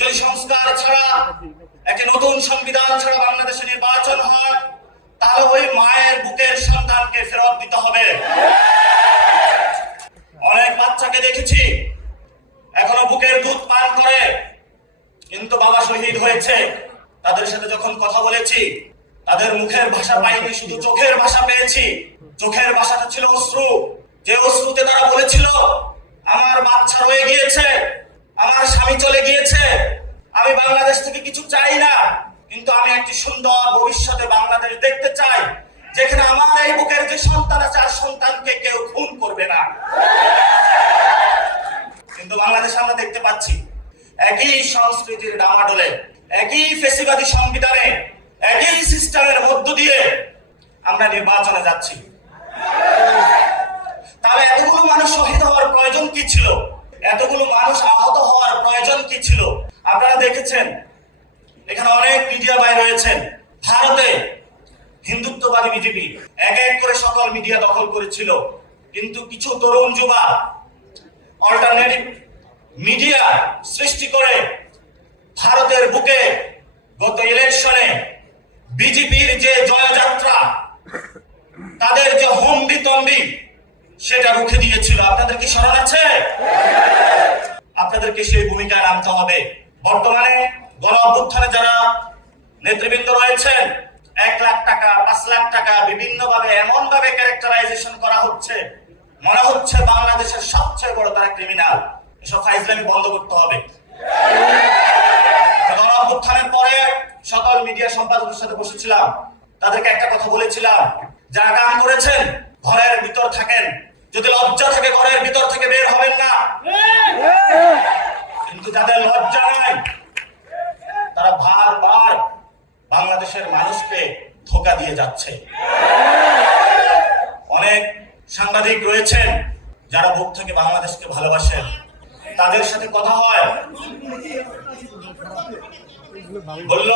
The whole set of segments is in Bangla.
যদি সংস্কার ছাড়া, একটি নতুন সংবিধান ছাড়া বাংলাদেশে নির্বাচন হয়, তাহলে ওই মায়ের বুকের সন্তানকে ফেরত দিতে হবে। অনেক বাচ্চাকে দেখেছি, এখনও বুকের দুধ পান করে, কিন্তু বাবা শহীদ হয়েছে। তাদের সাথে যখন কথা বলেছি, তাদের মুখের ভাষা পাইনি, শুধু চোখের ভাষা পেয়েছি। চোখের ভাষাটা ছিল অশ্রু। যে অশ্রুতে তারা বলেছিল আমার বাচ্চা রয়ে গিয়েছে আমার স্বামী চলে গিয়েছে আমি বাংলাদেশ থেকে কিছু চাই না, কিন্তু আমি একটি সুন্দর ভবিষ্যতে বাংলাদেশ দেখতে চাই, যেখানে আমার এই বুকের যে সন্তান আছে, আর সন্তানকে কেউ খুন করবে না। কিন্তু বাংলাদেশে আমরা দেখতে পাচ্ছি, একই সংস্কৃতির ডামাডোলে, একই ফেসিবাদী সংবিধানে, একই সিস্টেমের মধ্য দিয়ে আমরা নির্বাচনে যাচ্ছি। তাহলে এতগুলো মানুষ শহীদ হওয়ার প্রয়োজন কি ছিল? এতগুলো মানুষ আহত হওয়ার প্রয়োজন কি ছিল? আপনারা দেখেছেন অনেক মিডিয়া ভাই রয়েছেন। ভারতে হিন্দুত্ববাদী বিজেপি এক এক করে সকল মিডিয়া দখল করেছিল। কিন্তু কিছু তরুণ যুবা অল্টারনেটিভ মিডিয়া সৃষ্টি করে ভারতের বুকে গত ইলেকশনে বিজেপির যে জয়যাত্রা, তাদের যে হম্বি তম্বি সেটা রুখে দিয়েছিল। আপনাদের কি স্মরণ আছে? আপনাদেরকে সেই ভূমিকায় নামতে হবে। বর্তমানে গণ অভ্যুত্থানে যারা নেতৃবৃন্দ রয়েছেন, এক লাখ টাকা, পাঁচ লাখ টাকা বিভিন্ন ভাবে এমন ভাবে ক্যারেক্টারাইজেশন করা হচ্ছে, মনে হচ্ছে বাংলাদেশের সবচেয়ে বড় তারা ক্রিমিনাল এসব ফাইজলামি বন্ধ করতে হবে। গণ অভ্যুত্থানের পরে সকল মিডিয়া সম্পাদকের সাথে বসেছিলাম। তাদেরকে একটা কথা বলেছিলাম, যারা কাম করেছেন, ঘরের ভিতর থাকেন। যদি লজ্জা থাকে, ঘরের ভিতর থেকে বের হবেন না। কিন্তু যাদের লজ্জা নাই তারা বারবার বাংলাদেশের মানুষকে ধোকা দিয়ে যাচ্ছে। অনেক সাংবাদিক রয়েছেন যারা বুক থেকে বাংলাদেশকে ভালোবাসেন। তাদের সাথে কথা হয়। বলল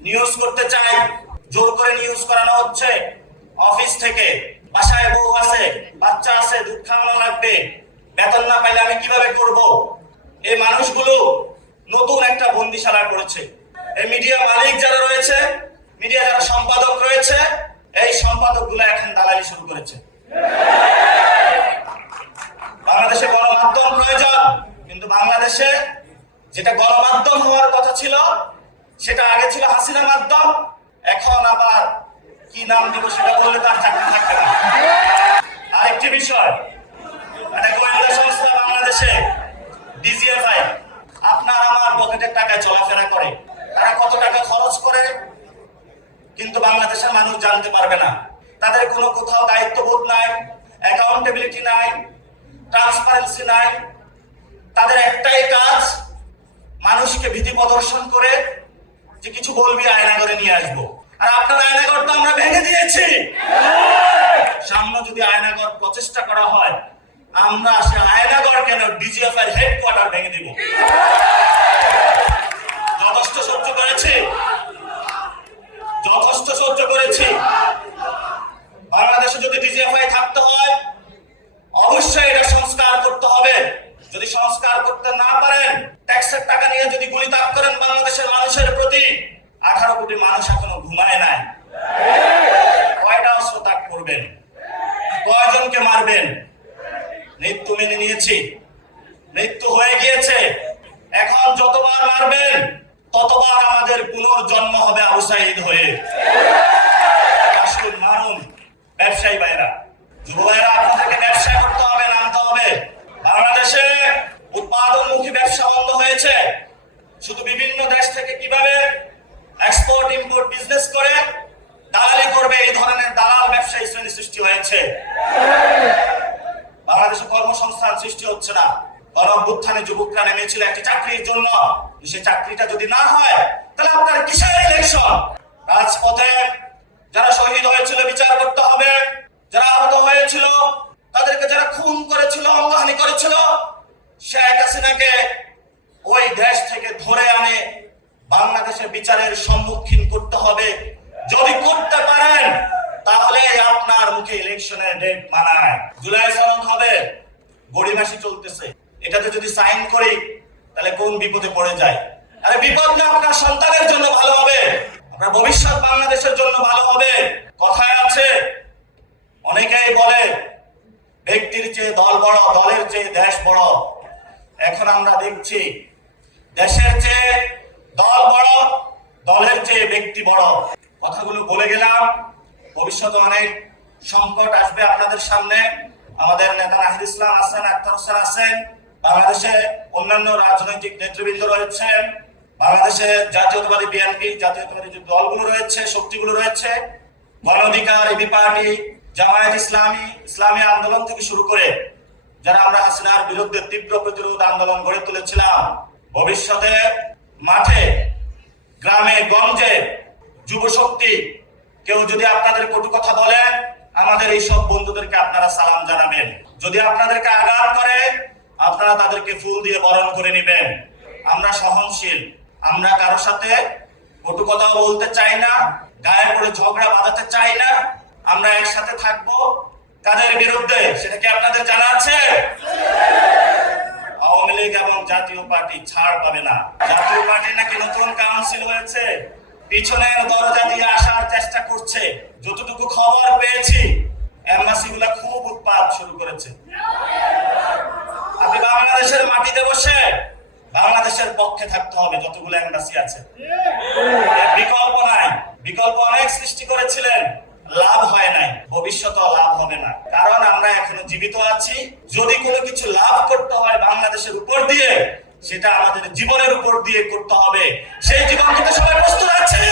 নিউজ করতে চাই। জোর করে নিউজ করানো হচ্ছে। অফিস থেকে। বাসায় বউ আছে, বাচ্চা আছে খাওয়ানো লাগবে। বেতন না পাইলে আমি কীভাবে করব? এই মানুষগুলো নতুন একটা বন্দিশালা করেছে। এই মিডিয়া মালিক যারা রয়েছে, মিডিয়া যারা সম্পাদক রয়েছে, এই সম্পাদকগুলো এখন দালালি শুরু করেছে। বাংলাদেশে গণমাধ্যম প্রয়োজন, কিন্তু বাংলাদেশে যেটা গণমাধ্যম হওয়ার কথা ছিল, সেটা আগে ছিল হাসিনা মাধ্যম, এখন আবার কি নাম দিব সেটা বললে তার চাকরি থাকবে না। আরেকটি বিষয়, একটা গোয়েন্দা সংস্থা বাংলাদেশে ডিজিএফআই পকেটের টাকায় চলাফেরা করে। তারা কত টাকা খরচ করে? কিন্তু বাংলাদেশের মানুষ জানতে পারবে না। তাদের কোনো কোথাও দায়িত্ববোধ নাই অ্যাকাউন্টেবিলিটি নাই ট্রান্সপারেন্সি নাই। তাদের একটাই কাজ, মানুষকে ভীতি প্রদর্শন করে যে কিছু বলবি আয়নাগরে নিয়ে আসব। আর আপনার আয়নাগর তো আমরা ভেঙে দিয়েছি। সামনে যদি আয়নাগর প্রচেষ্টা করা হয়, আমরা সে আয়নাগর কেন ডিজিএফ এর হেডকোয়ার্টার ভেঙে দিব যথেষ্ট সহ্য করেছি যথেষ্ট সহ্য করেছি বাংলাদেশে যদি ডিজিএফআই থাকতে হয় অবশ্যই এটা সংস্কার করতে হবে। যদি সংস্কার করতে না পারেন ট্যাক্সের টাকা নিয়ে যদি গুলি তাপ করেন বাংলাদেশের মানুষের প্রতি, আঠারো কোটি মানুষ এখনও ঘুমায় নাই। কয়টা অস্ত্র তাক করবেন? কয়জনকে মারবেন? মৃত্যু মেনে নিয়েছি। মৃত্যু হয়ে গিয়েছে। এখন যতবার মারবেন, ততবার আমাদের পুনর্জন্ম হবে আবু সাইদ হয়ে। আসুন মারুন, ব্যবসায়ী ভাইরা আপনাদেরকে ব্যবসা করতে হবে নামতে হবে বাংলাদেশে উৎপাদনমুখী ব্যবসা বন্ধ হয়েছে শুধু বিভিন্ন দেশ থেকে কীভাবে এক্সপোর্ট ইম্পোর্ট বিজনেস করে দালালি করবে এই ধরনের দালাল ব্যবসায়ী শ্রেণি সৃষ্টি হয়েছে। বাংলাদেশে কর্মসংস্থান সৃষ্টি হচ্ছে না। বরং উত্থানে যুবকরা নেমেছিল একটি চাকরির জন্য। সে চাকরিটা যদি না হয়, তাহলে আপনার কিসের ইলেকশন রাজপথে যারা শহীদ হয়েছিল বিচার করতে হবে যারা আহত হয়েছিল তাদেরকে যারা খুন করেছিল অঙ্গহানি করেছিল শেখ হাসিনাকে ওই দেশ থেকে ধরে আনে বাংলাদেশের বিচারের সম্মুখীন করতে হবে যদি করতে পারেন তাহলে আপনার মুখে ইলেকশনের ডেট মানায়। জুলাই সনদ হবে গড়ি মাসি চলতেছে। এটাতে যদি সাইন করি, তাহলে কোন বিপদে পড়ে যায়? আরে বিপদ না, আপনার সন্তানের জন্য ভালো হবে। আপনার ভবিষ্যৎ বাংলাদেশের জন্য ভালো হবে। কথায় আছে, অনেকেই বলে, ব্যক্তির চেয়ে দল বড়, দলের চেয়ে দেশ বড়। এখন আমরা দেখছি, দেশের চেয়ে দল বড়, দলের চেয়ে ব্যক্তি বড়। কথাগুলো বলে গেলাম ভবিষ্যতে অনেক সংকট আসবে আপনাদের সামনে। আমাদের নেতা নাহিদ ইসলাম আছেন, আক্তার হোসেন আছেন। বাংলাদেশে অন্যান্য রাজনৈতিক নেতৃবৃন্দ রয়েছেন। বাংলাদেশে জাতীয়তাবাদী বিএনপি, জাতীয়তাবাদী যে দলগুলো রয়েছে, শক্তিগুলো রয়েছে, গণ অধিকার, এবি পার্টি, জামায়াত ইসলামী ইসলামী আন্দোলন থেকে শুরু করে যারা আমরা হাসিনার বিরুদ্ধে তীব্র প্রতিরোধ আন্দোলন গড়ে তুলেছিলাম, ভবিষ্যতে মাঠে, গ্রামে, গঞ্জে যুব শক্তি কেউ যদি আপনাদের কটু কথা বলে আমাদের এই সব বন্ধুদেরকে আপনারা সালাম জানাবেন। যদি আপনাদেরকে আঘাত করে, আপনারা তাদেরকে ফুল দিয়ে বরণ করে নেবেন। আমরা সহনশীল। আমরা কারও সাথে কটু কথা বলতে চাই না, গায়ে পড়ে ঝগড়া বাঁধাতে চাই না। আমরা একসাথে থাকব। কাদের বিরুদ্ধে? সেটা কি আপনাদের জানা আছে? আওয়ামী লীগ এবং জাতীয় পার্টি ছাড় পাবে না। জাতীয় পার্টি নাকি নতুন কাউন্সিল হয়েছে? পিছনের দরজা দিয়ে আসার চেষ্টা করছে। যতটুকু খবর পেয়েছি এমবাসি গুলা খুব উৎপাদ শুরু করেছে। আপনি বাংলাদেশের মাটিতে বসে বাংলাদেশের পক্ষে থাকতে হবে, যতগুলো এমবাসি আছে। বিকল্প নাই। বিকল্প অনেক সৃষ্টি করেছিলেন, লাভ হয় নাই। ভবিষ্যতেও লাভ হবে না। কারণ আমরা এখনও জীবিত আছি। যদি কোনো কিছু লাভ করতে হয় বাংলাদেশের উপর দিয়ে সেটা আমাদের জীবনের উপর দিয়ে করতে হবে। সেই জীবন কিন্তু সবাই প্রস্তুত আছে।